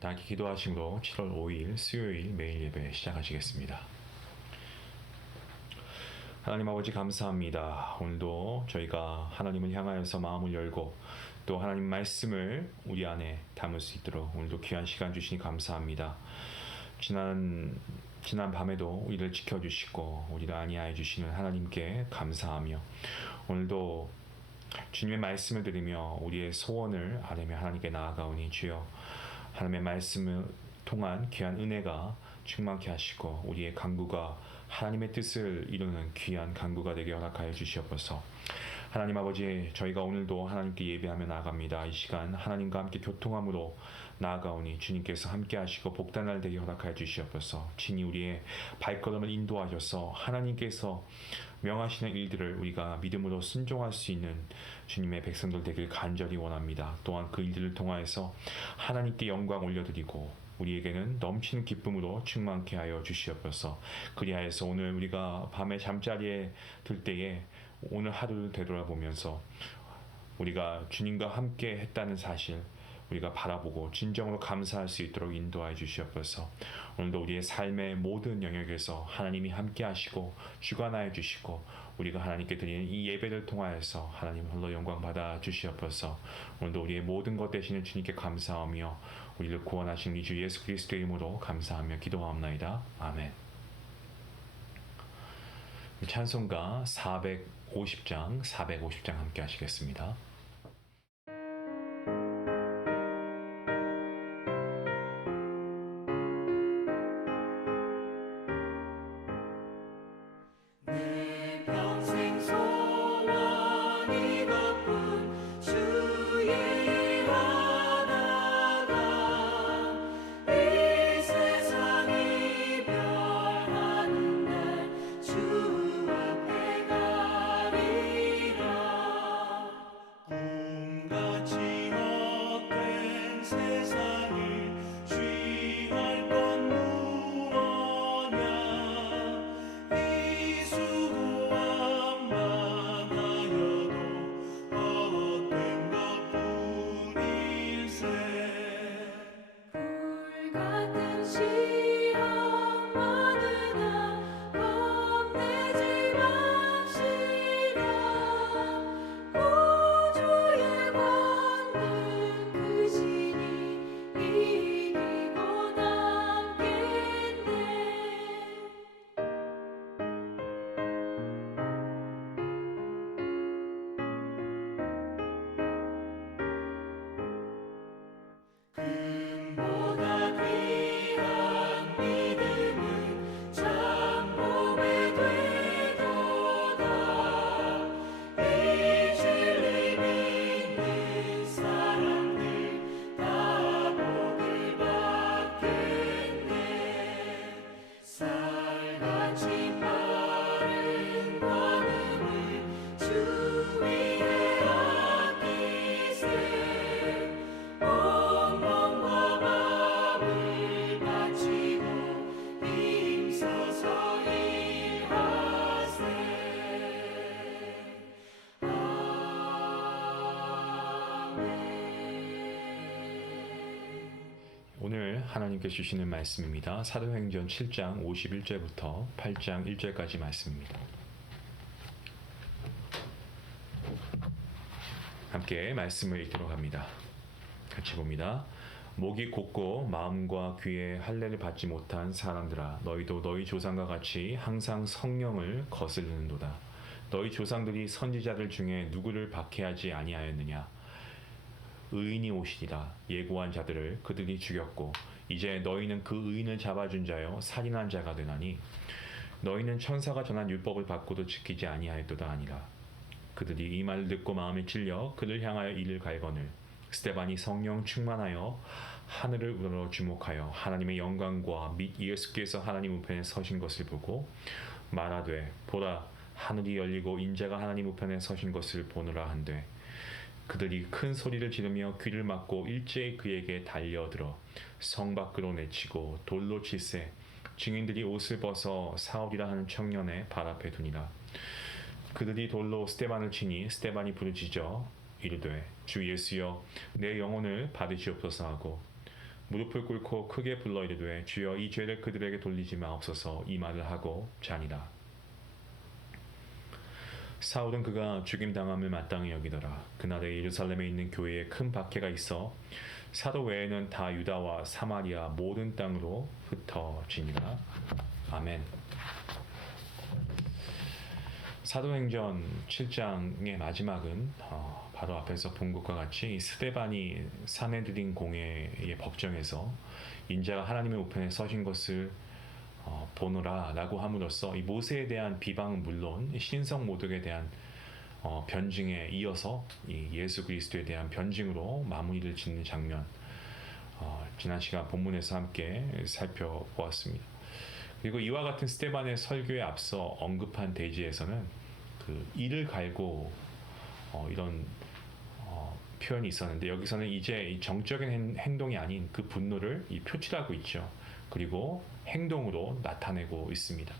단기 기도하심으로 7월 5일 수요일 매일 예배 시작하시겠습니다. 하나님 아버지 감사합니다. 오늘도 저희가 하나님을 향하여서 마음을 열고 또 하나님 말씀을 우리 안에 담을 수 있도록 오늘도 귀한 시간 주시니 감사합니다. 지난 밤에도 우리를 지켜주시고 우리를 안위하여 주시는 하나님께 감사하며 오늘도 주님의 말씀을 들으며 우리의 소원을 아뢰며 하나님께 나아가오니 주여 하나님의 말씀을 통한 귀한 은혜가 충만케 하시고 우리의 간구가 하나님의 뜻을 이루는 귀한 간구가 되게 허락하여 주시옵소서. 하나님 아버지, 저희가 오늘도 하나님께 예배하며 나아갑니다. 이 시간 하나님과 함께 교통함으로 나아가오니 주님께서 함께 하시고 복단날 되게 허락하여 주시옵소서. 친히 우리의 발걸음을 인도하셔서 하나님께서 명하시는 일들을 우리가 믿음으로 순종할 수 있는 주님의 백성들 되길 간절히 원합니다. 또한 그 일들을 통하여서 하나님께 영광 올려드리고 우리에게는 넘치는 기쁨으로 충만케 하여 주시옵소서. 그리하여서 오늘 우리가 밤에 잠자리에 들 때에 오늘 하루를 되돌아보면서 우리가 주님과 함께 했다는 사실 우리가 바라보고 진정으로 감사할 수 있도록 인도하여 주시옵소서. 오늘도 우리의 삶의 모든 영역에서 하나님이 함께 하시고 주관하여 주시고 우리가 하나님께 드리는 이 예배를 통하여서 하나님 홀로 영광 받아 주시옵소서. 오늘도 우리의 모든 것 되시는 주님께 감사하며 우리를 구원하신 우리 주 예수 그리스도의 이름으로 감사하며 기도하옵나이다. 아멘. 찬송가 450장 함께 하시겠습니다. 오늘 하나님께서 주시는 말씀입니다. 사도행전 7장 51절부터 8장 1절까지 말씀입니다. 함께 말씀을 읽도록 합니다. 같이 봅니다. 목이 곧고 마음과 귀에 할례를 받지 못한 사람들아, 너희도 너희 조상과 같이 항상 성령을 거스르는도다. 너희 조상들이 선지자들 중에 누구를 박해하지 아니하였느냐? 의인이 오시리라. 예고한 자들을 그들이 죽였고 이제 너희는 그 의인을 잡아준 자여 살인한 자가 되나니 너희는 천사가 전한 율법을 받고도 지키지 아니하였도다 아니라. 그들이 이 말을 듣고 마음에 찔려 그를 향하여 이를 갈거늘 스데반이 성령 충만하여 하늘을 우러러 주목하여 하나님의 영광과 및 예수께서 하나님 우편에 서신 것을 보고 말하되 보라 하늘이 열리고 인자가 하나님 우편에 서신 것을 보느라 한되 그들이 큰 소리를 지르며 귀를 막고 일제히 그에게 달려들어 성 밖으로 내치고 돌로 칠세 증인들이 옷을 벗어 사울이라 하는 청년의 발 앞에 두니라. 그들이 돌로 스데반을 치니 스데반이 부르짖어 이르되 주 예수여 내 영혼을 받으시옵소서 하고 무릎을 꿇고 크게 불러 이르되 주여 이 죄를 그들에게 돌리지 마옵소서 이 말을 하고 자니라. 사울은 그가 죽임당함을 마땅히 여기더라. 그날에 예루살렘에 있는 교회에 큰 박해가 있어 사도 외에는 다 유다와 사마리아 모든 땅으로 흩어지니라. 아멘. 사도행전 7장의 마지막은 바로 앞에서 본 것과 같이 스데반이 산헤드린 공회의 법정에서 인자가 하나님의 우편에 서신 것을 보노라라고 함으로써 이 모세에 대한 비방은 물론 신성 모독에 대한 변증에 이어서 이 예수 그리스도에 대한 변증으로 마무리를 짓는 장면, 지난 시간 본문에서 함께 살펴보았습니다. 그리고 이와 같은 스데반의 설교에 앞서 언급한 대지에서는 그 이를 갈고 이런 표현이 있었는데, 여기서는 이제 정적인 행동이 아닌 그 분노를 표출하고 있죠. 그리고 행동으로 나타내고 있습니다.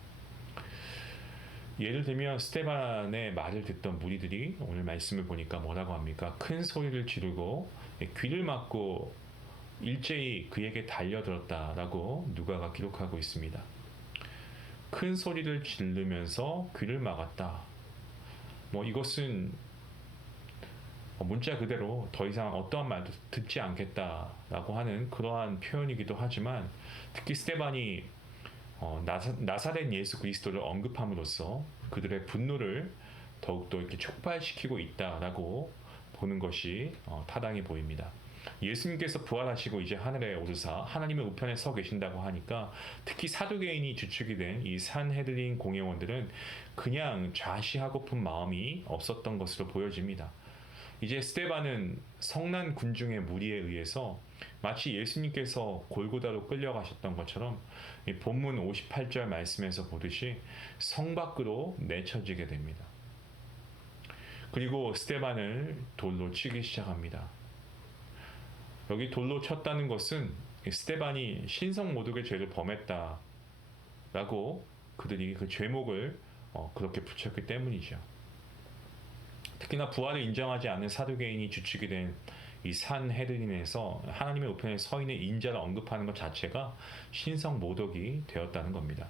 예를 들면 스데반의 말을 듣던 무리들이 오늘 말씀을 보니까 뭐라고 합니까? 큰 소리를 지르고 귀를 막고 일제히 그에게 달려들었다라고 누가가 기록하고 있습니다. 큰 소리를 지르면서 귀를 막았다. 이것은 문자 그대로 더 이상 어떠한 말도 듣지 않겠다라고 하는 그러한 표현이기도 하지만, 특히 스데반이 나사렛 예수 그리스도를 언급함으로써 그들의 분노를 더욱더 이렇게 촉발시키고 있다라고 보는 것이 타당해 보입니다. 예수님께서 부활하시고 이제 하늘에 오르사 하나님의 우편에 서 계신다고 하니까, 특히 사두개인이 주축이 된 이 산헤드린 공회원들은 그냥 좌시하고픈 마음이 없었던 것으로 보여집니다. 이제 스데반은 성난 군중의 무리에 의해서 마치 예수님께서 골고다로 끌려가셨던 것처럼 이 본문 58절 말씀에서 보듯이 성 밖으로 내쳐지게 됩니다. 그리고 스데반을 돌로 치기 시작합니다. 여기 돌로 쳤다는 것은 스데반이 신성 모독의 죄를 범했다라고 그들이 그 죄목을 그렇게 붙였기 때문이죠. 특히나 부활을 인정하지 않는 사두개인이 주축이 된 이 산헤드린에서 하나님의 우편에 서 있는 인자를 언급하는 것 자체가 신성 모독이 되었다는 겁니다.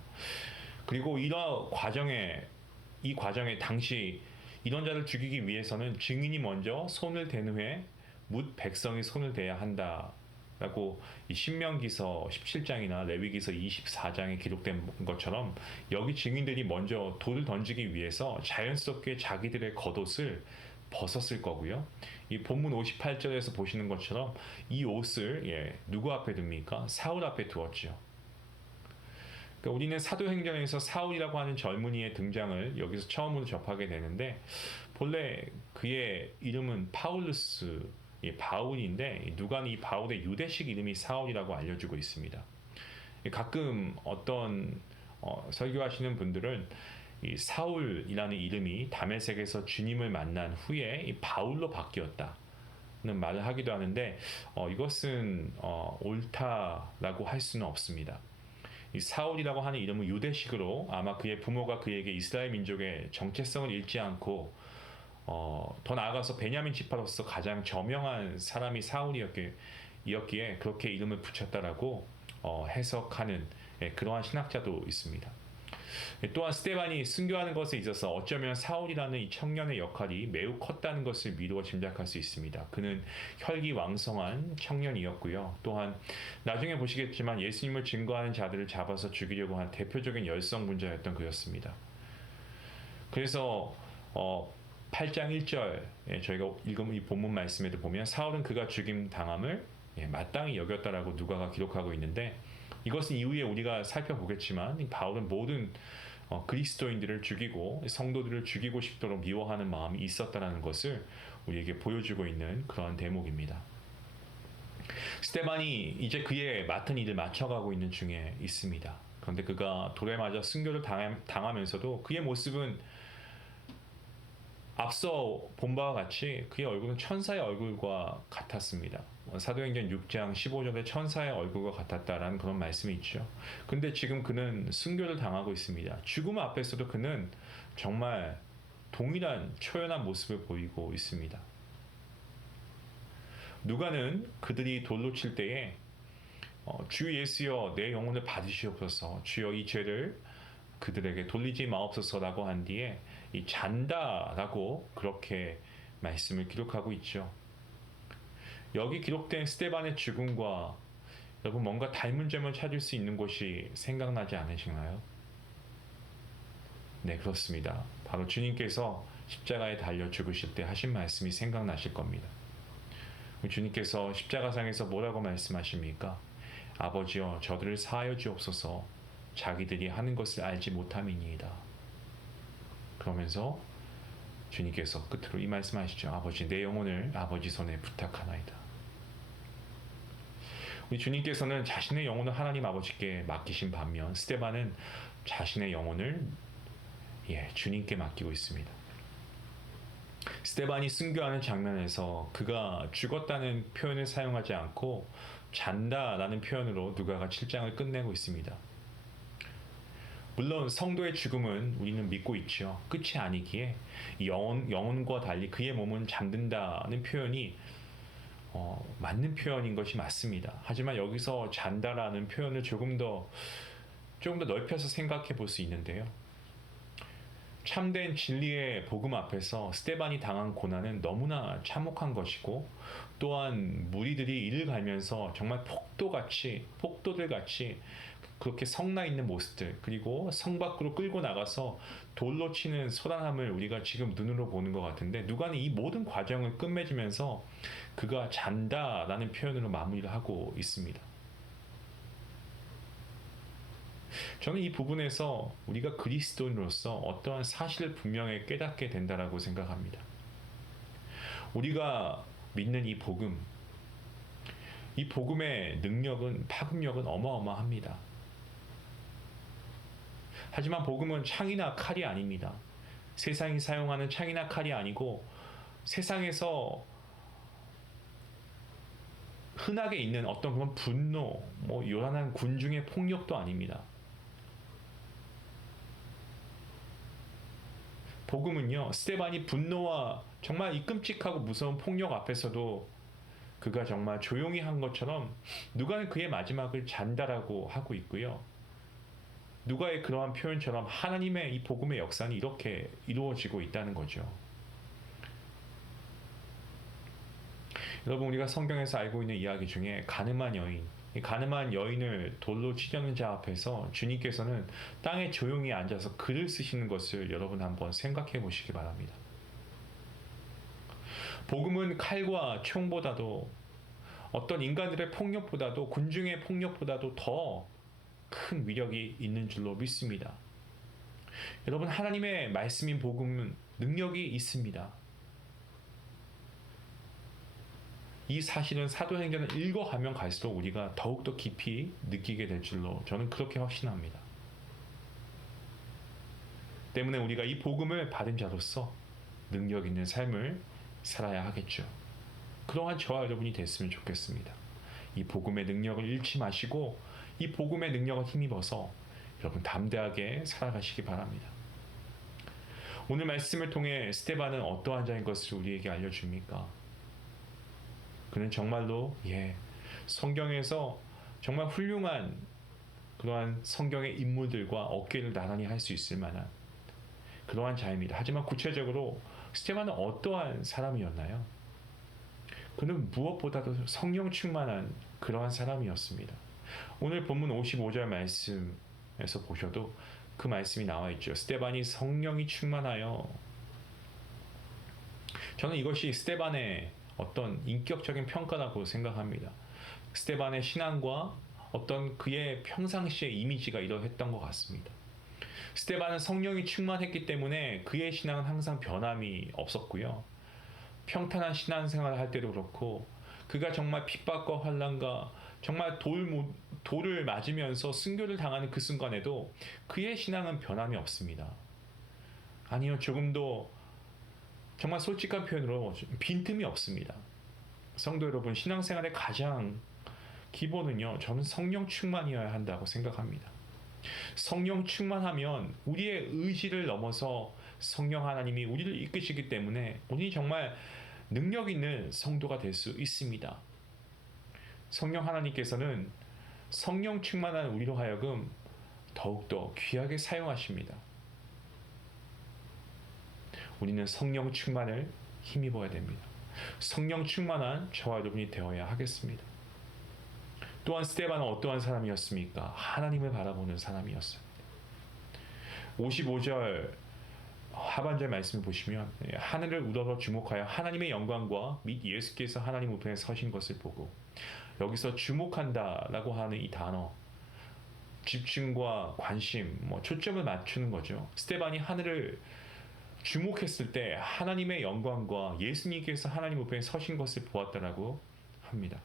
그리고 이 과정에 당시 이런 자를 죽이기 위해서는 증인이 먼저 손을 댄 후에 뭇 백성이 손을 대야 한다라고 이 신명기서 17장이나 레위기서 24장에 기록된 것처럼, 여기 증인들이 먼저 돌을 던지기 위해서 자연스럽게 자기들의 겉옷을 벗었을 거고요. 이 본문 58절에서 보시는 것처럼 이 옷을 누구 앞에 둡니까? 사울 앞에 두었죠. 그러니까 우리는 사도행전에서 사울이라고 하는 젊은이의 등장을 여기서 처음으로 접하게 되는데, 본래 그의 이름은 파울루스, 바울인데 누가는 이 바울의 유대식 이름이 사울이라고 알려주고 있습니다. 가끔 어떤 설교하시는 분들은 이 사울이라는 이름이 다메섹에서 주님을 만난 후에 이 바울로 바뀌었다는 말을 하기도 하는데, 이것은 옳다라고 할 수는 없습니다. 이 사울이라고 하는 이름은 유대식으로 아마 그의 부모가 그에게 이스라엘 민족의 정체성을 잃지 않고 더 나아가서 베냐민 지파로서 가장 저명한 사람이 사울이었기에 그렇게 이름을 붙였다라고 해석하는 그러한 신학자도 있습니다. 또한 스데반이 순교하는 것에 있어서 어쩌면 사울이라는 이 청년의 역할이 매우 컸다는 것을 미루어 짐작할 수 있습니다. 그는 혈기왕성한 청년이었고요. 또한 나중에 보시겠지만 예수님을 증거하는 자들을 잡아서 죽이려고 한 대표적인 열성분자였던 그였습니다. 그래서 8장 1절 저희가 읽은 이 본문 말씀에도 보면 사울은 그가 죽임 당함을 마땅히 여겼다라고 누가가 기록하고 있는데, 이것은 이후에 우리가 살펴보겠지만 바울은 모든 그리스도인들을 죽이고 성도들을 죽이고 싶도록 미워하는 마음이 있었다라는 것을 우리에게 보여주고 있는 그러한 대목입니다. 스데반이 이제 그의 맡은 일을 맞춰가고 있는 중에 있습니다. 그런데 그가 돌에 맞아 순교를 당하면서도 그의 모습은 앞서 본 바와 같이 그의 얼굴은 천사의 얼굴과 같았습니다. 사도행전 6장 15절에 천사의 얼굴과 같았다라는 그런 말씀이 있죠. 근데 지금 그는 순교를 당하고 있습니다. 죽음 앞에서도 그는 정말 동일한 초연한 모습을 보이고 있습니다. 누가는 그들이 돌로 칠 때에 주 예수여 내 영혼을 받으시옵소서 주여 이 죄를 그들에게 돌리지 마옵소서라고 한 뒤에 이 잔다라고 그렇게 말씀을 기록하고 있죠. 여기 기록된 스데반의 죽음과 여러분 뭔가 닮은 점을 찾을 수 있는 곳이 생각나지 않으시나요? 네, 그렇습니다. 바로 주님께서 십자가에 달려 죽으실 때 하신 말씀이 생각나실 겁니다. 주님께서 십자가상에서 뭐라고 말씀하십니까? 아버지여 저들을 사하여 주옵소서 자기들이 하는 것을 알지 못함이니이다. 그러면서 주님께서 끝으로 이 말씀하시죠. 아버지 내 영혼을 아버지 손에 부탁하나이다. 우리 주님께서는 자신의 영혼을 하나님 아버지께 맡기신 반면 스데반은 자신의 영혼을 주님께 맡기고 있습니다. 스데반이 순교하는 장면에서 그가 죽었다는 표현을 사용하지 않고 잔다라는 표현으로 누가가 7장을 끝내고 있습니다. 물론 성도의 죽음은 우리는 믿고 있죠. 끝이 아니기에 영혼과 달리 그의 몸은 잠든다는 표현이 맞는 표현인 것이 맞습니다. 하지만 여기서 잔다라는 표현을 조금 더 넓혀서 생각해 볼 수 있는데요. 참된 진리의 복음 앞에서 스데반이 당한 고난은 너무나 참혹한 것이고 또한 무리들이 이를 갈면서 정말 폭도들같이 그렇게 성나 있는 모습들 그리고 성 밖으로 끌고 나가서 돌로 치는 소란함을 우리가 지금 눈으로 보는 것 같은데 누가는 이 모든 과정을 끝맺으면서 그가 잔다라는 표현으로 마무리를 하고 있습니다. 저는 이 부분에서 우리가 그리스도인으로서 어떠한 사실을 분명히 깨닫게 된다라고 생각합니다. 우리가 믿는 이 복음의 능력은 파급력은 어마어마합니다. 하지만 복음은 창이나 칼이 아닙니다. 세상이 사용하는 창이나 칼이 아니고 세상에서 흔하게 있는 어떤 그런 분노, 요란한 군중의 폭력도 아닙니다. 복음은요, 스데반이 분노와 정말 이 끔찍하고 무서운 폭력 앞에서도 그가 정말 조용히 한 것처럼 누가는 그의 마지막을 잔다라고 하고 있고요. 누가의 그러한 표현처럼 하나님의 이 복음의 역사는 이렇게 이루어지고 있다는 거죠. 여러분 우리가 성경에서 알고 있는 이야기 중에 가늠한 여인, 이 가늠한 여인을 돌로 치려는 자 앞에서 주님께서는 땅에 조용히 앉아서 글을 쓰시는 것을 여러분 한번 생각해 보시기 바랍니다. 복음은 칼과 총보다도 어떤 인간들의 폭력보다도 군중의 폭력보다도 더 큰 위력이 있는 줄로 믿습니다. 여러분 하나님의 말씀인 복음은 능력이 있습니다. 이 사실은 사도행전을 읽어가면 갈수록 우리가 더욱더 깊이 느끼게 될 줄로 저는 그렇게 확신합니다. 때문에 우리가 이 복음을 받은 자로서 능력 있는 삶을 살아야 하겠죠. 그러한 저와 여러분이 됐으면 좋겠습니다. 이 복음의 능력을 잃지 마시고 이 복음의 능력을 힘입어서 여러분 담대하게 살아가시기 바랍니다. 오늘 말씀을 통해 스데반은 어떠한 자인 것을 우리에게 알려줍니까? 그는 정말로 성경에서 정말 훌륭한 그러한 성경의 인물들과 어깨를 나란히 할 수 있을 만한 그러한 자입니다. 하지만 구체적으로 스데반은 어떠한 사람이었나요? 그는 무엇보다도 성령 충만한 그러한 사람이었습니다. 오늘 본문 55절 말씀에서 보셔도 그 말씀이 나와 있죠. 스데반이 성령이 충만하여. 저는 이것이 스데반의 어떤 인격적인 평가라고 생각합니다. 스데반의 신앙과 어떤 그의 평상시의 이미지가 이러했던 것 같습니다. 스데반은 성령이 충만했기 때문에 그의 신앙은 항상 변함이 없었고요. 평탄한 신앙생활을 할 때도 그렇고 그가 정말 핍박과 환난과 정말 돌을 맞으면서 순교를 당하는 그 순간에도 그의 신앙은 변함이 없습니다. 아니요, 조금도 정말 솔직한 표현으로 빈틈이 없습니다. 성도 여러분, 신앙생활의 가장 기본은요, 저는 성령 충만이어야 한다고 생각합니다. 성령 충만하면 우리의 의지를 넘어서 성령 하나님이 우리를 이끄시기 때문에 우리 정말 능력 있는 성도가 될 수 있습니다. 성령 하나님께서는 성령 충만한 우리로 하여금 더욱더 귀하게 사용하십니다. 우리는 성령 충만을 힘입어야 됩니다. 성령 충만한 저와 여러분이 되어야 하겠습니다. 또한 스데반은 어떠한 사람이었습니까? 하나님을 바라보는 사람이었습니다. 55절 하반절 말씀을 보시면 하늘을 우러러 주목하여 하나님의 영광과 및 예수께서 하나님 우편에 서신 것을 보고, 여기서 주목한다라고 하는 이 단어, 집중과 관심, 초점을 맞추는 거죠. 스데반이 하늘을 주목했을 때 하나님의 영광과 예수님께서 하나님 우편에 서신 것을 보았다라고 합니다.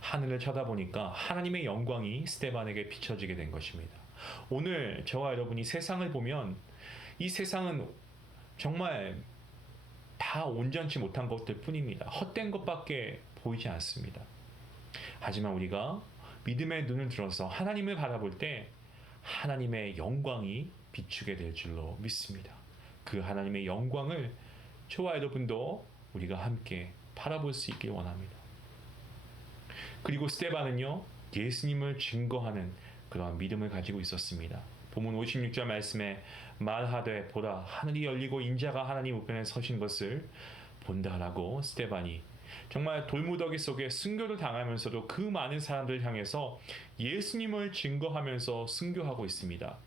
하늘을 쳐다보니까 하나님의 영광이 스데반에게 비춰지게 된 것입니다. 오늘 저와 여러분이 세상을 보면 이 세상은 정말 다 온전치 못한 것들 뿐입니다. 헛된 것밖에 보이지 않습니다. 하지만 우리가 믿음의 눈을 들어서 하나님을 바라볼 때 하나님의 영광이 비추게 될 줄로 믿습니다. 그 하나님의 영광을 저와 여러분도 우리가 함께 바라볼 수 있길 원합니다. 그리고 스데반은요, 예수님을 증거하는 그러한 믿음을 가지고 있었습니다. 본문 56절 말씀에 말하되 보라 하늘이 열리고 인자가 하나님 우편에 서신 것을 본다라고 스데반이 정말 돌무더기 속에 순교를 당하면서도 그 많은 사람들을 향해서 예수님을 증거하면서 순교하고 있습니다.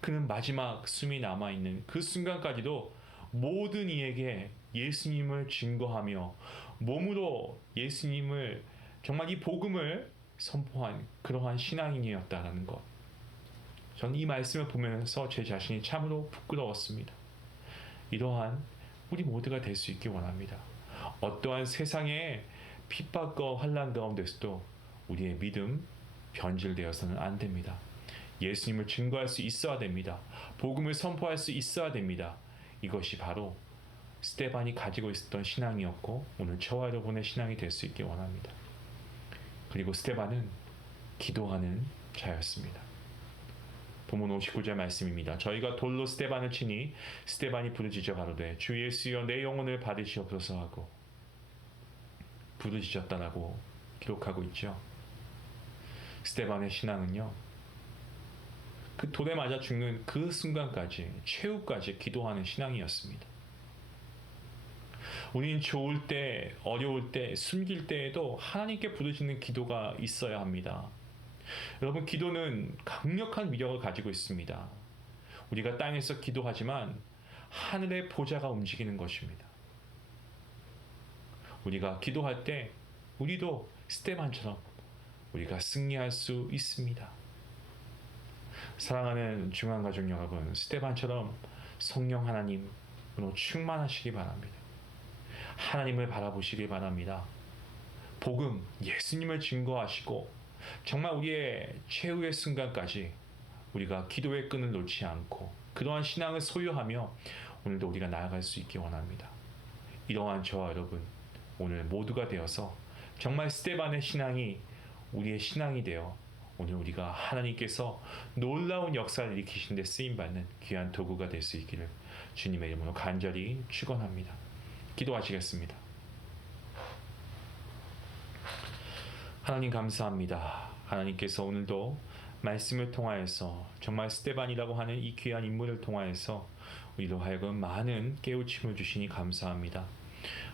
그는 마지막 숨이 남아있는 그 순간까지도 모든 이에게 예수님을 증거하며 몸으로 예수님을 정말 이 복음을 선포한 그러한 신앙인이었다라는 것. 저는 이 말씀을 보면서 제 자신이 참으로 부끄러웠습니다. 이러한 우리 모두가 될 수 있길 원합니다. 어떠한 세상의 핍박과 환난 가운데서도 우리의 믿음 변질되어서는 안 됩니다. 예수님을 증거할 수 있어야 됩니다. 복음을 선포할 수 있어야 됩니다. 이것이 바로 스데반이 가지고 있었던 신앙이었고 오늘 저와 여러분의 신앙이 될 수 있길 원합니다. 그리고 스데반은 기도하는 자였습니다. 본문 59절 말씀입니다. 저희가 돌로 스데반을 치니 스데반이 부르짖어 가로되 주 예수여 내 영혼을 받으시옵소서 하고 부르짖었다라고 기록하고 있죠. 스데반의 신앙은요, 그 돌에 맞아 죽는 그 순간까지 최후까지 기도하는 신앙이었습니다. 우리는 좋을 때, 어려울 때, 숨길 때에도 하나님께 부르짖는 기도가 있어야 합니다. 여러분, 기도는 강력한 위력을 가지고 있습니다. 우리가 땅에서 기도하지만 하늘의 보좌가 움직이는 것입니다. 우리가 기도할 때 우리도 스데반처럼 우리가 승리할 수 있습니다. 사랑하는 중앙가족 여러분, 스데반처럼 성령 하나님으로 충만하시기 바랍니다. 하나님을 바라보시기 바랍니다. 복음, 예수님을 증거하시고 정말 우리의 최후의 순간까지 우리가 기도의 끈을 놓지 않고 그러한 신앙을 소유하며 오늘도 우리가 나아갈 수 있기 원합니다. 이러한 저와 여러분 오늘 모두가 되어서 정말 스데반의 신앙이 우리의 신앙이 되어 오늘 우리가 하나님께서 놀라운 역사를 일으키신 데 쓰임받는 귀한 도구가 될 수 있기를 주님의 이름으로 간절히 축원합니다. 기도하시겠습니다. 하나님 감사합니다. 하나님께서 오늘도 말씀을 통하여서 정말 스데반이라고 하는 이 귀한 인물을 통하여서 우리로 하여금 많은 깨우침을 주시니 감사합니다.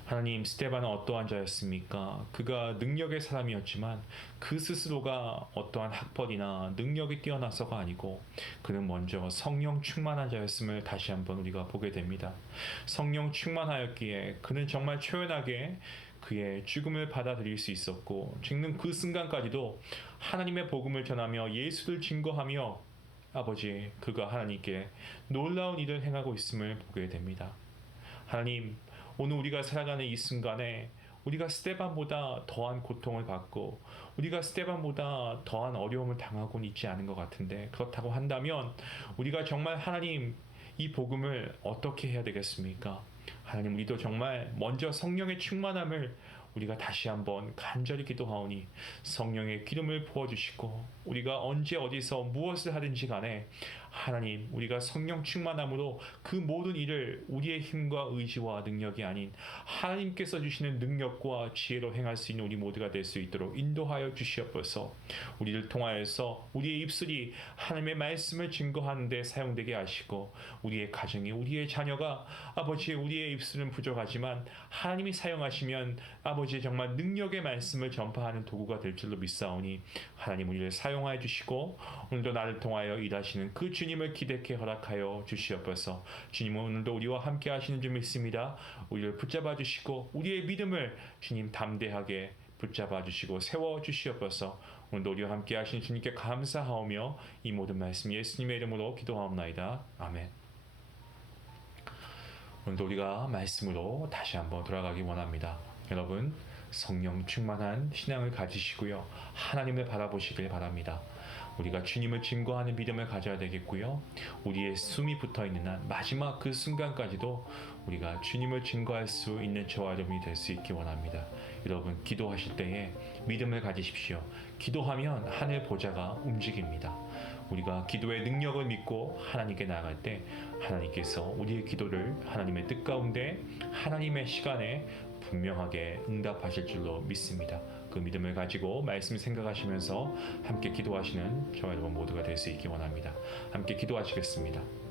하나님, 스데반은 어떠한 자였습니까? 그가 능력의 사람이었지만 그 스스로가 어떠한 학벌이나 능력이 뛰어나서가 아니고 그는 먼저 성령 충만한 자였음을 다시 한번 우리가 보게 됩니다. 성령 충만하였기에 그는 정말 초연하게 그의 죽음을 받아들일 수 있었고 죽는 그 순간까지도 하나님의 복음을 전하며 예수를 증거하며 아버지, 그가 하나님께 놀라운 일을 행하고 있음을 보게 됩니다. 하나님, 오늘 우리가 살아가는 이 순간에 우리가 스데반보다 더한 고통을 받고 우리가 스데반보다 더한 어려움을 당하고는 있지 않은 것 같은데, 그렇다고 한다면 우리가 정말 하나님 이 복음을 어떻게 해야 되겠습니까? 하나님, 우리도 정말 먼저 성령의 충만함을 우리가 다시 한번 간절히 기도하오니 성령의 기름을 부어주시고 우리가 언제 어디서 무엇을 하든지 간에 하나님, 우리가 성령 충만함으로 그 모든 일을 우리의 힘과 의지와 능력이 아닌 하나님께서 주시는 능력과 지혜로 행할 수 있는 우리 모두가 될 수 있도록 인도하여 주시옵소서. 우리를 통하여서 우리의 입술이 하나님의 말씀을 증거하는 데 사용되게 하시고, 우리의 가정이, 우리의 자녀가 아버지, 우리의 입술은 부족하지만 하나님이 사용하시면 아버지 정말 능력의 말씀을 전파하는 도구가 될 줄로 믿사오니, 하나님 우리를 사용하여 주시고 오늘도 나를 통하여 일하시는 그 주님을 기대케 허락하여 주시옵소서. 주님은 오늘도 우리와 함께 하시는 줄 믿습니다. 우리를 붙잡아 주시고 우리의 믿음을 주님 담대하게 붙잡아 주시고 세워 주시옵소서. 오늘도 우리와 함께 하시는 주님께 감사하오며 이 모든 말씀 예수님의 이름으로 기도하옵나이다. 아멘. 오늘도 우리가 말씀으로 다시 한번 돌아가기 원합니다. 여러분, 성령 충만한 신앙을 가지시고요, 하나님을 바라보시길 바랍니다. 우리가 주님을 증거하는 믿음을 가져야 되겠고요, 우리의 숨이 붙어있는 한 마지막 그 순간까지도 우리가 주님을 증거할 수 있는 저와 여러분이 될 수 있기 원합니다. 여러분, 기도하실 때에 믿음을 가지십시오. 기도하면 하늘 보좌가 움직입니다. 우리가 기도의 능력을 믿고 하나님께 나아갈 때 하나님께서 우리의 기도를 하나님의 뜻 가운데 하나님의 시간에 분명하게 응답하실 줄로 믿습니다. 그 믿음을 가지고 말씀 생각하시면서 함께 기도하시는 저와 여러분 모두가 될 수 있기 원합니다. 함께 기도하시겠습니다.